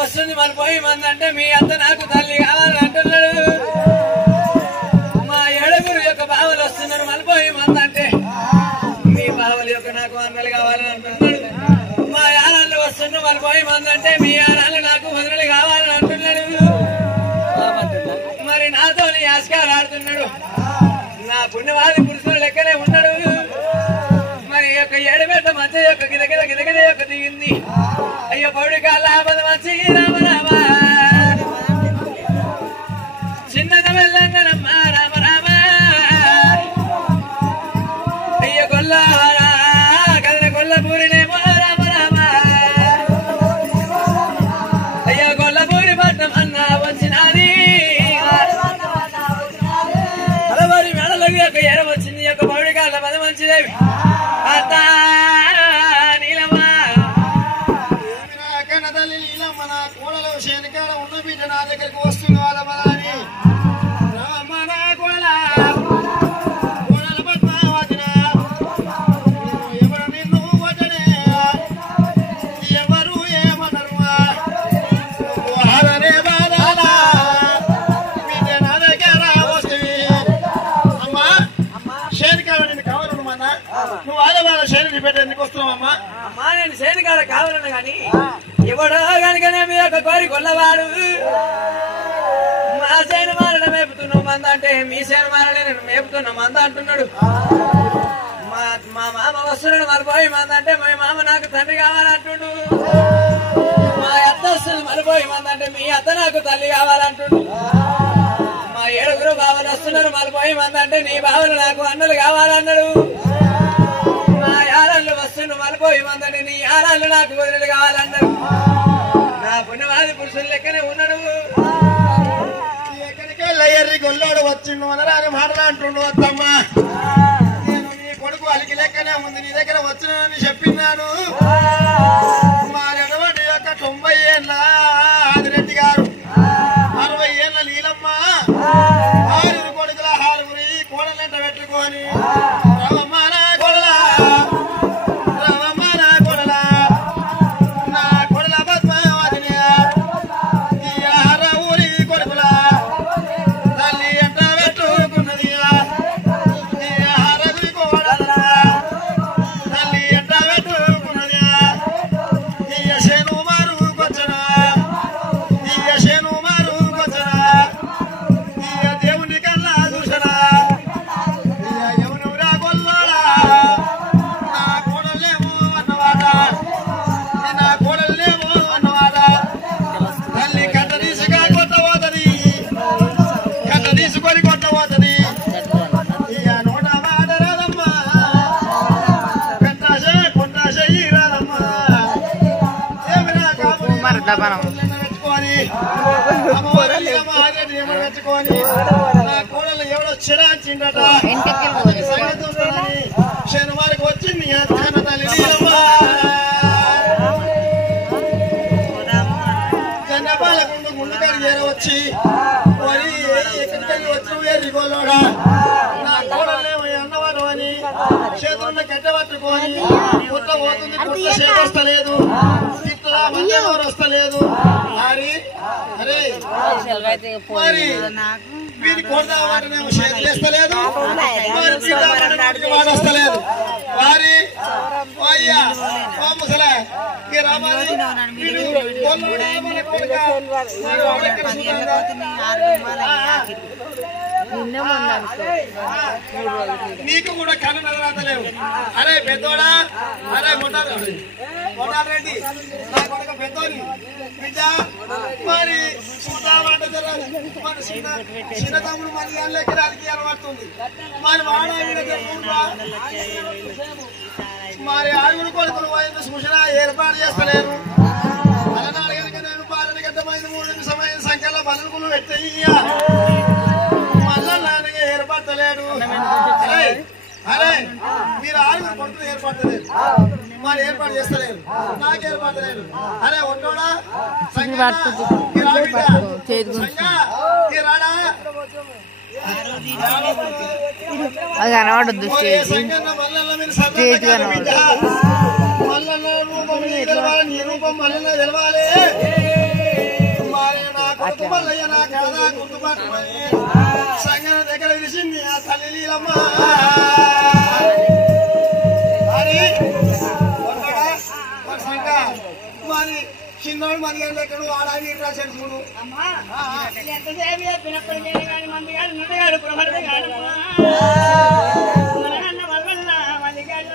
వస్తుంది మన పోయి మందంటే మీ అత్త నాకు తల్లి కావాలంటున్నాడు. మా ఏడుగురు యొక్క బావలు వస్తున్నారు మన పోయి మందంటే మీ బావల యొక్క నాకు అన్నలు కావాలని అంటున్నాడు. మా యారాళ్ళు వస్తున్నారు మన పోయి మందంటే మీ యారాళ్ళు నాకు వదనలు కావాలని అంటున్నాడు. మరి నాతో ఆస్కారం ఆడుతున్నాడు. నా పుణ్యవాది పురుషులు లెక్కనే ఉన్నాడు. మరి యొక్క ఏడుబెట్ట మధ్య యొక్క గిదగిద గిదగిద యొక్క దిగింది. అయ్యో పౌడి కాళ్ళ మంచి రామ రామ చిన్నగా వెళ్ళంగనమ్మ రామ రామ అయ్య గొల్లారా కదన గొల్లపూరినేమో రామ రామ అయ్యో గొల్లపూరి పట్నం అన్న వచ్చినది. అలవారి మేడలకు యొక్క ఎర వచ్చింది. యొక్క పౌడి కాళ్ళ పద మంచిదేవి అత్త నీలమ్మ తల్లి నీలమ్మ నా కోడలో శనికాల ఉన్న బిడ్డ నా దగ్గరికి వస్తుంది వాళ్ళ పదాని రామ నా కోడల పద్మావతిన ఎవరు నిన్ను వదనే ఎవరు ఏమనరు ఆదనే బాధాల బిడ్డ నా దగ్గర వస్తుంది. అమ్మా శనికాల నిన్ను కావాలమ్మా నువ్వు ఆడవాళ్ళ శని బిడ్డ ఎందుకు వస్తున్నావు అమ్మా? అమ్మా నేను శనికాడ కావాలన్నా గాని ఎవడో కనుకనే మీ యొక్క కోరి కొల్లవాడు మా సేను మారణ మేపుతున్నావు మంద అంటే మీ సేను మారణ నేను మేపుతున్నా మంద అంటున్నాడు. మా మామ వస్తున్నాడు మరిపోయి మంద అంటే మా మామ నాకు తండ్రి కావాలంటుడు. మా అత్త వస్తుంది మరిపోయి మంద అంటే మీ అత్త నాకు తల్లి కావాలంటుడు. మా ఏడుగురు బావలు వస్తున్నారు మరిపోయి మంద అంటే నీ బావలు నాకు అన్నలు కావాలన్నాడు. మా యారాళ్ళు వస్తుండు మరిపోయి మందని నీ యారాళ్ళు నాకు వదిలి కావాలన్నాడు. నా పుణ్యవాది పురుషులు లెక్కనే ఉన్నాడు. ఎక్కడికే లయ్యర్రి గొల్లోడు వచ్చిండు అనరా అని మాట్లాడుతుండు. వద్దమ్మ నేను నీ కొడుకు అలికి లెక్కనే ఉంది నీ దగ్గర వచ్చినానని చెప్పినాను. మా రెడవటి యొక్క 90 ఏళ్ళ ఆదిరెడ్డి గారు 60 ఏళ్ళ నీలమ్మ 6 కొడుకుల హాలుగురి కోడలంట పెట్టుకొని రవమ్మ నా కొడల రవమ్మ నా కొడల నా కొడల పద్మావతిని ఈ ఆహార ఊరి కొడుకుల తల్లి ఎంట పెట్టుకున్నది. ఈ ఆహార గురి కోడల తల్లి ఎంట పెట్టుకున్నది. ఈ శను మారు కొచ్చన ఈ శను మారు కొచ్చన ఈ దేవుని కల్లా దూషణ ఎవరెవరా గొల్లోడా నా కోడలేమో అన్నవాట నా కోడలేమో అన్నవాట తల్లి కట్ట తీసుగా కొట్టబోతుంది కట్ట తీసుకొని కొట్టబోతుంది. ఇక నోట మాట రాదమ్మా కట్టాశ కొట్టాశ ఈ రాదమ్మా ఏమిరా కాబోలు పెట్టుకొని అమ్మవారి మహాదేవి ఏమని పెట్టుకొని నా కోడలు ఎవడో చిరాచిండట శనివారికి వచ్చింది అత్తన తల్లి జనపాలకుండు గుండు కడిగి వచ్చి మరి ఎక్కడికెళ్ళి వచ్చిన వేరిగోలోడా నా కోడలేమో అన్నవాడు అని చేతులున్న కట్ట పట్టుకొని పుట్ట పోతుంది పుట్ట చేకొస్తలేదు ఇట్లా మంచి ఎవరు వస్తలేదు. మరి అరే మరి వీడి కొడదామంటేనేమో చేతులు వేస్తలేదు వాడు వస్తలేదు. వారి అయ్యా ముసలే ఈ రామాలి నీకు కూడా కన్ను నదరాతలేవు. అరే పెద్దోడా అరే రెడ్డి నా కొడుకు పెద్దోని బిడ్డ మరి చూద్దామంటే మరి చిన్న తమ్ముడు మరి దానిలోకి రాజకీయాలు పడుతుంది. మరి వాడ మరి ఆరుగురు కొడుకులు పోయిన సూచన ఏర్పాటు చేస్తలేరు. అలనాడు కనుక నేను పాలన గంటమైంది 3 నిమిషమైన సంఖ్యలో బలుగులు పెట్టయ్యా మళ్ళా నాన్నగా ఏర్పడతలేడు. అరే మీరు ఆరుగురు కొడుకులు ఏర్పడతలేరు మరి ఏర్పాటు చేస్తలేరు నాకు ఏర్పడతలేరు. అరే ఒంటోడా రాడా అది కనబడద్దు స్టేజ్ మల్లన్న రూపం తెలవాలి నీ రూపం మల్లన్న తెలవాలి. మల్లయ్య నా కాదా గుర్తుపట్టుకొని సంగన దగ్గర విలిసింది ఆ తల్లి లీలమ్మ మరి చిన్నోడు మంది గంటలు ఎక్కడ వాడాలి రాశాడు చూడు ఎంతసేపు చెప్పినప్పటికీ కానీ మంది గారు నుండిగాడు ప్రమద గాడు వల్ల మల్లిగాడు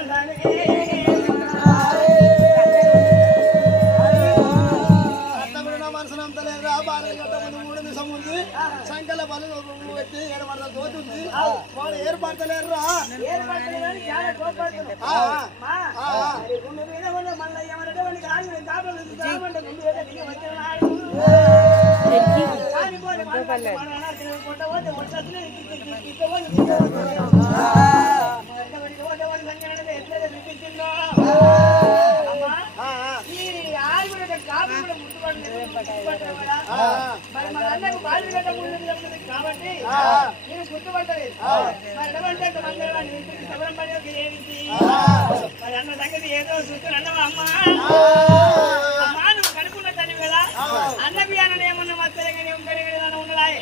మనసునంత లేదా భార్య గంట ముందు 3 నిమిషం ఉంది సంఖ్యల పనులు పెట్టి ఏడబడ్డ తోతుంది వాడు ఏర్పడతలేరురా మరి మన అన్నకు బాలు కాబట్టి నేను గుర్తుపడలేదు మరి అన్న సంగతి ఏదో చూస్తున్నావు అమ్మా అమ్మా నువ్వు కనుక్కున్న తల్లి కదా అన్న బియ్యాన్ని ఏమన్నా మత్తలే కానీ ఉండలాయి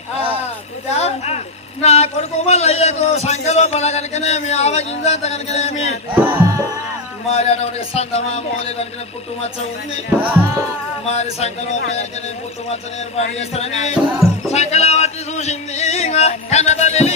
నా కొడుకు మల్లయ్యకు సంఖ్యలో పడ కనుకనేమి ఆవగింజంత కనుకనేమి మరి అటువంటి సందమా మోలి కనుక పుట్టుమచ్చ ఉంది మరి సంఖ్యలో కనుకనే పుట్టుమచ్చని ఏర్పాటు చేస్తారని సంఖ్యలో బట్టి చూసింది కన్న తల్లి